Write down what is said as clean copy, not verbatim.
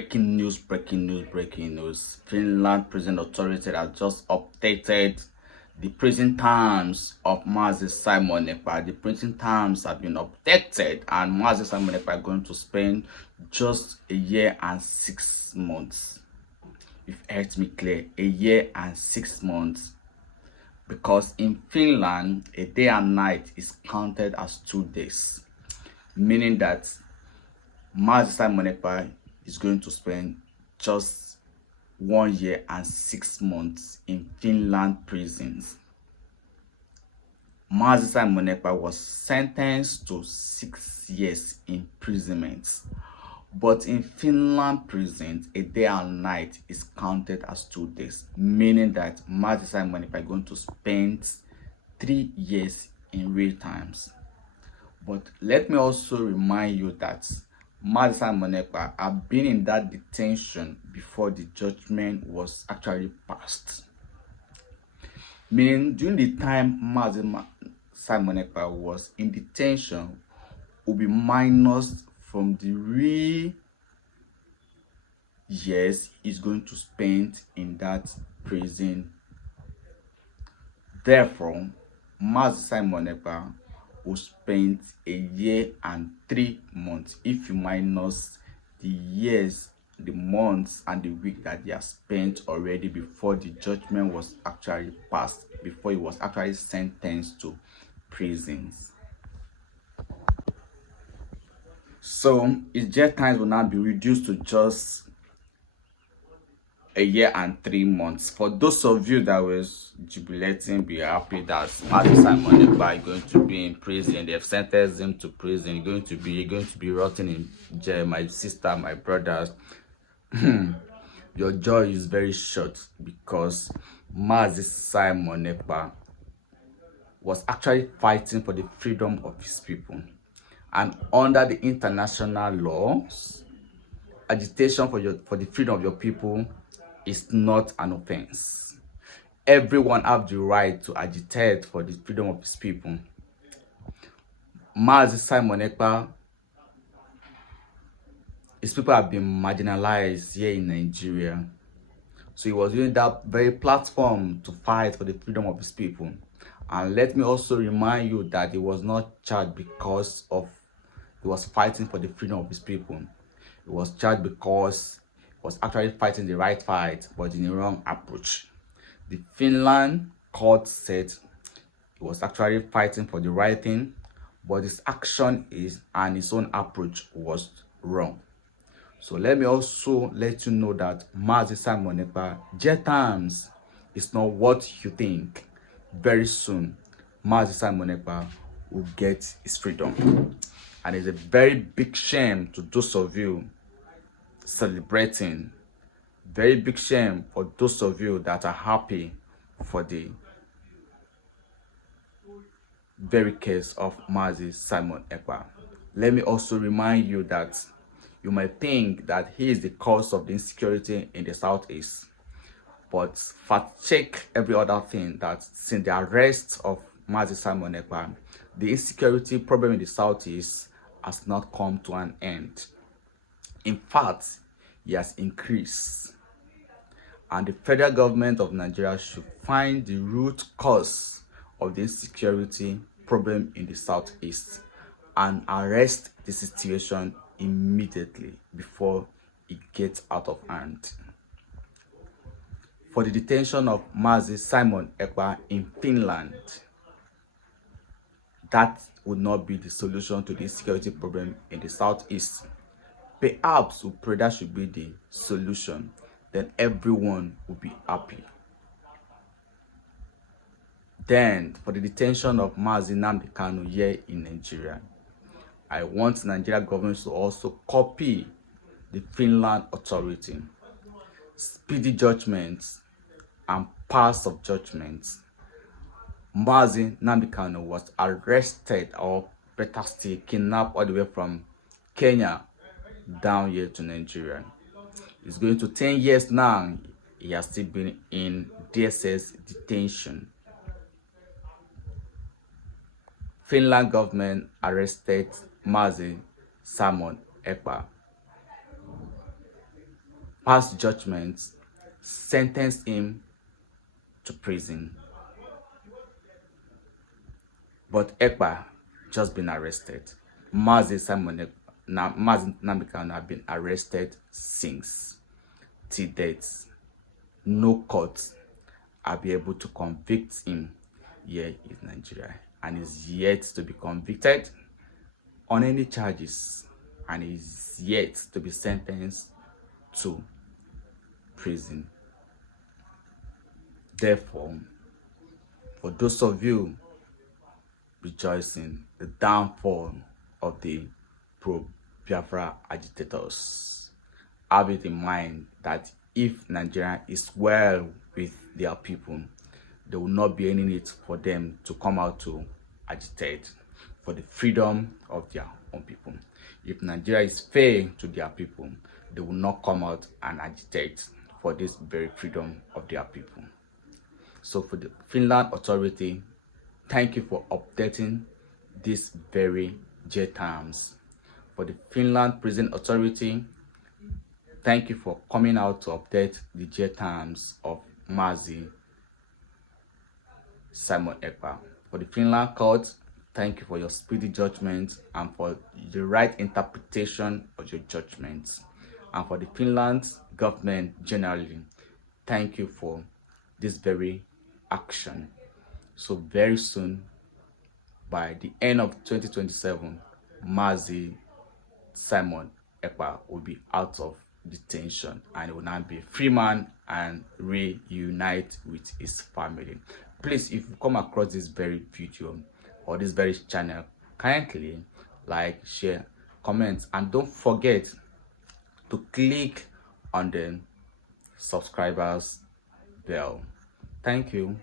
Breaking news. Finland prison authority has just updated the prison terms of Mazi Simon Ekpa. The prison terms have been updated, and Mazi Simon Ekpa are going to spend just a year and 6 months. If it heard me clear, a year and 6 months. Because in Finland, a day and night is counted as 2 days, meaning that Mazi Simon Ekpa is going to spend just 1 year and 6 months in Finland prisons. Mazi Simon Ekpa was sentenced to 6 years imprisonment, but in Finland prisons, a day and night is counted as 2 days, meaning that Mazi Simon Ekpa is going to spend 3 years in real times. But let me also remind you that Mazi Simon Ekpa have been in that detention before the judgment was actually passed. Meaning, during the time Mazi Simon Ekpa was in detention, will be minus from the real years he's going to spend in that prison. Therefore, Mazi Simon Ekpa will spend a year and 3 months if you minus the years, the months, and the week that they have spent already before the judgment was actually passed, before he was actually sentenced to prisons. So his jail times will now be reduced to just a year and 3 months. For those of you that was jubilating, be happy that Mazi Simon Ekpa is going to be in prison. They have sentenced him to prison. You're going to be rotting in jail. My sister, my brothers, your joy is very short, because Mazi Simon Ekpa was actually fighting for the freedom of his people, and under the international laws, agitation for the freedom of your people is not an offense. Everyone have the right to agitate for the freedom of his people. Mazi Simon Ekpa, his people have been marginalized here in Nigeria. So he was using that very platform to fight for the freedom of his people. And let me also remind you that he was not charged because of he was fighting for the freedom of his people. He was charged because he was actually fighting the right fight, but in the wrong approach. The Finland court said he was actually fighting for the right thing, but his action and his own approach was wrong. So let me also let you know that Mazi Simon Ekpa jail terms is not what you think. Very soon, Mazi Simon Ekpa will get his freedom. And it's a very big shame to those of you celebrating. Very big shame for those of you that are happy for the very case of Mazi Simon Ekpa. Let me also remind you that you might think that he is the cause of the insecurity in the southeast, but fact check every other thing that since the arrest of Mazi Simon Ekpa, the insecurity problem in the southeast has not come to an end. In fact, it has increased. And the federal government of Nigeria should find the root cause of the insecurity problem in the southeast and arrest the situation immediately before it gets out of hand. For the detention of Mazi Simon Ekpa in Finland, that would not be the solution to the insecurity problem in the southeast. Perhaps we pray that should be the solution. Then everyone will be happy. Then, for the detention of Mazi Nnamdi Kanu here in Nigeria, I want Nigeria government to also copy the Finland authority. Speedy judgments and pass of judgments. Mazi Nnamdi Kanu was arrested, or better still, kidnapped all the way from Kenya down here to Nigeria. It's going to 10 years now. He has still been in DSS detention. Finland government arrested Mazi Simon Ekpa. passed judgments, sentenced him to prison. But Ekpa just been arrested. Mazi Nnamdi Kanu have been arrested since till date. No court will be able to convict him here in Nigeria, and is yet to be convicted on any charges, and is yet to be sentenced to prison. Therefore, for those of you rejoicing the downfall of the pro-Biafra agitators, have it in mind that if Nigeria is well with their people, there will not be any need for them to come out to agitate for the freedom of their own people. If Nigeria is fair to their people, they will not come out and agitate for this very freedom of their people. So for the Finland authority, thank you for updating these very jail terms. For the Finland prison authority, thank you for coming out to update the jail terms of Mazi Simon Ekpa. For the Finland court, thank you for your speedy judgment and for the right interpretation of your judgments. And for the Finland government generally, thank you for this very action. So very soon, by the end of 2027, Mazi Simon Ekpa will be out of detention and he will now be a free man and reunite with his family. Please, if you come across this very video or this very channel, kindly like, share, comment, and don't forget to click on the subscribers bell. Thank you.